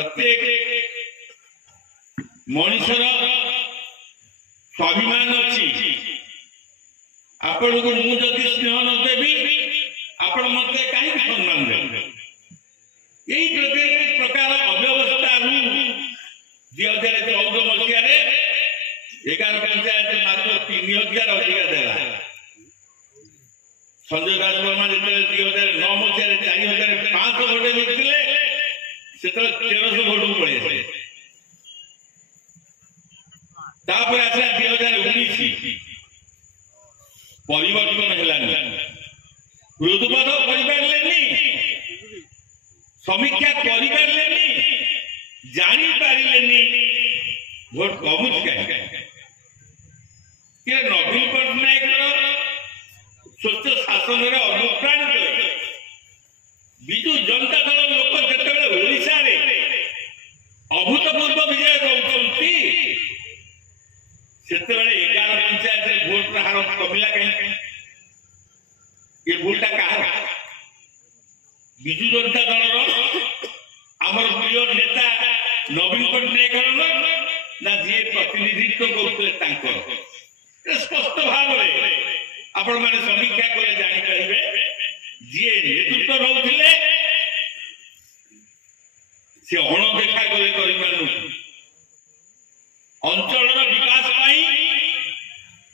प्रत्येक मनुष्यर स्वाभिमान अच्छी आपण को मुझे स्नेह न देवी आपण मत कहीं सम्मान देवे यही प्रकार अव्यवस्था 2014 मसीह 11 पंचायत मात्र 3000 अधिका देला संजय दास वर्मा जो 2009 मसीह 4500 भोट जीतले से 1300 भोट पड़े तापर आसला 2019 परिवर्तन हेलानी हृदपथ करें समीक्षा करें जापारे भोट कमुच कहीं नवीन पट्टनायक स्वच्छ शासन अनुप्राणित विजु जनता दल लोक जिते ओडिशा रे अभूतपूर्व विजय दौरान से 11 पंचायत भोट हार कमिला कहीं ये भूलटा कहार विजु जनता दल आमर प्रिय नेता नवीन पट्टनायक ना जी प्रतिनिधित्व करते स्पष्ट भाव आपण मैंने समीक्षा कले जापारे जी नेतृत्व रोते सी अणदेखा कले अंचल विकास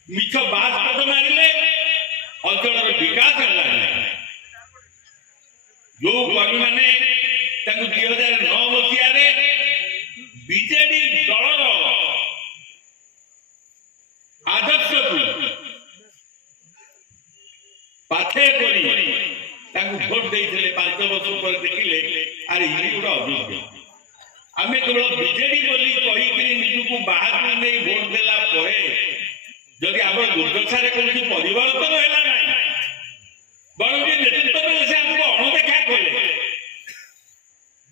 मिछ बासपद मारे अंचल विकास जो कर्मी मैंने 2009 मसीह बीजेडी दल आदर्श को पाथे करी भोट देते 5 वर्ष पर देखिले अरे ये गोटे अभिज्ञ आम केवल बीजेडी बोली कहीकि निजक बाहर नहीं भोट देला जदि आम दुर्दशा कौन परिवर्तन है ना बरं नेतृत्व से आमको अणदेखा कले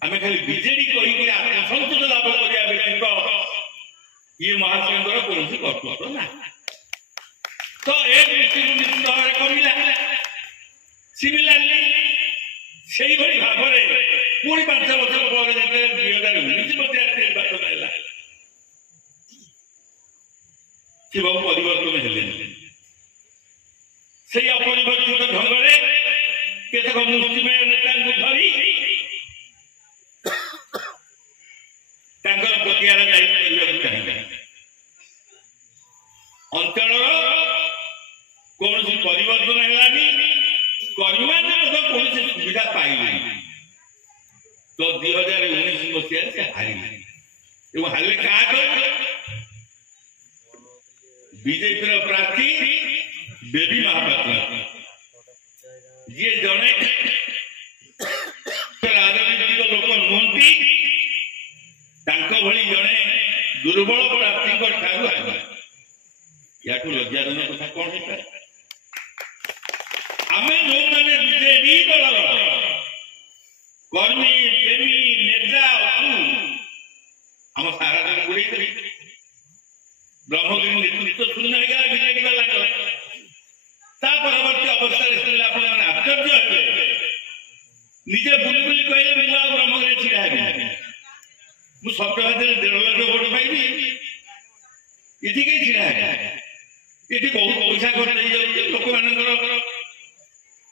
आम खाली बीजेडी कहीकि आत्मसंतोष लाभ करने व्यतीत ये महाशय कौन कर्तृत्व ना तो ए दृष्टि निश्चित भाव कमिला सिमिलारली से भाव में पुणी 5 वर्ष पर 2019 मसीह निर्वाचन है से बहु परिवर्तन हेले से अपरिवर्तित ढंग से केतक मुस्लिम नेता धरी प्रतिहार दायित्व चाहिए अंचल कौन परिवर्तन है कर्मी कौन सुविधा पाइले तो 2019 मसीह से हारे हारे क्या बीजेपी प्रार्थी बेबी महापात्र जी जड़े राजनीतिक लोक नुहति भली जड़े दुर्बल प्रार्थी या लज्जाजनक कथा कौन है आम जो मैंने बीजेडी दल कर्मी प्रेमी नेता आम सारा दिन गुड़े ब्रह्मगिरी नेतृत्व शून्य हो गया बीजेडी वाला परवर्ती अवस्था आश्चर्य हे निजे बुली बुली कहले मुझे ब्रह्मगिरी छिड़ा मुझे सप्ताह 1.5 लाख भोट पाइबी ये कहीं छिड़ा ये बहुत पैसा खर्च लोक मान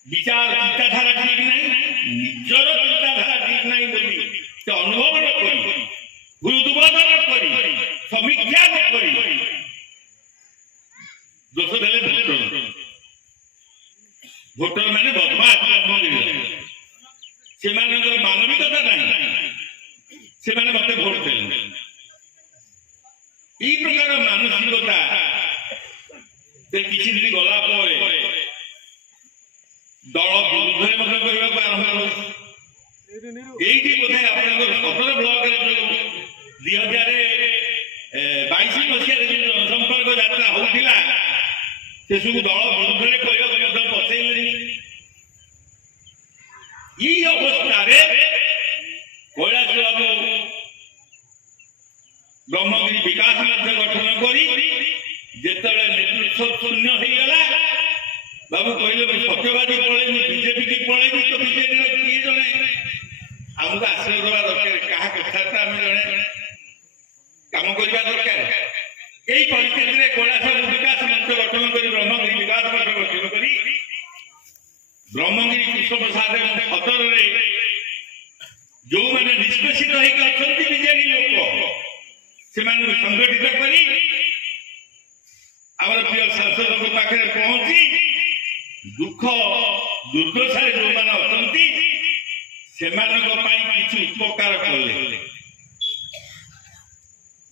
विचार चिंताधारा ठीक नहीं निजर चिंताधारा ठीक नहीं बोली अनुभव न करी हृदबोधन करी समीक्षा न करी दोष देले भोटर मैंने बदमाश से मानविकता नहीं से मत भोट देले यही प्रकार मानसिकता किसी दिन गला दल विरुद्ध आरंभ ये बोधे आप सदर ब्लक 2022 मसीह जनसंपर्क यात्रा होता से सब दल विरुद्ध पचैले ये अवस्था कैलाश बाबू ब्रह्मगिरी विकास मंच गठन करी जिते नेतृत्व शून्य हो गला बाबू कहले सत्यवादी पलैबी बीजेपी की पलैबी तो बीजेपी किए जड़े आमको आश्रय देवा दरकार क्या कथा काम करवा दरकार यही परिस्थिति में कैलाश विकास मंच गठन कर ब्रह्मगिरी विकास मंच गठन कर ब्रह्मगिरी कृष्ण प्रसाद सदर में जो मैंने निष्पेषित होती बीजेडी लोक से संगठित कर प्रिय सांसद पाखे पहुंची दुख दुर्दशा जो मैंने अच्छा किसी उपकार कले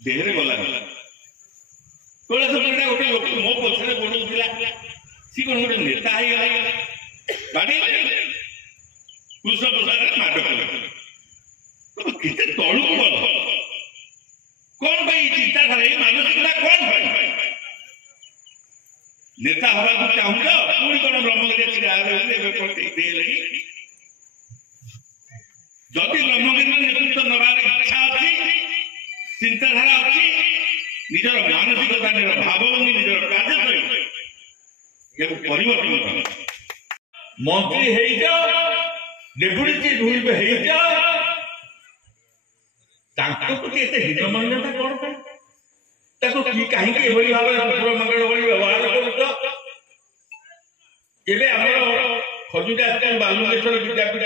देहरे गला कैलाश परिड़ा गोटे लोक मो पछरे गोड़ौला सी कौन गोटे नेता बाड़ी कृष्ण प्रसाद माड कले कितने तलू गल कौन भाई चिंताधारा मानसिकता कौन भाई नेता हवा चाहूँ पुणी कौन ब्रह्मगिरी छिड़ा जदि ब्रह्मगिरी नेतृत्व नबार इच्छा अच्छी चिंताधारा अच्छी निजर मानसिकता निजर भावभंगी निजर कार्य सहित परिवर्तन मंत्री डेप्यूटी चीफ व्हिप प्रति एत हीनमान्यता कौन कहीं भाव कुकुर मंगल भली व्यवहार कर खजुरिया बालुकेश्वर विद्यापीठ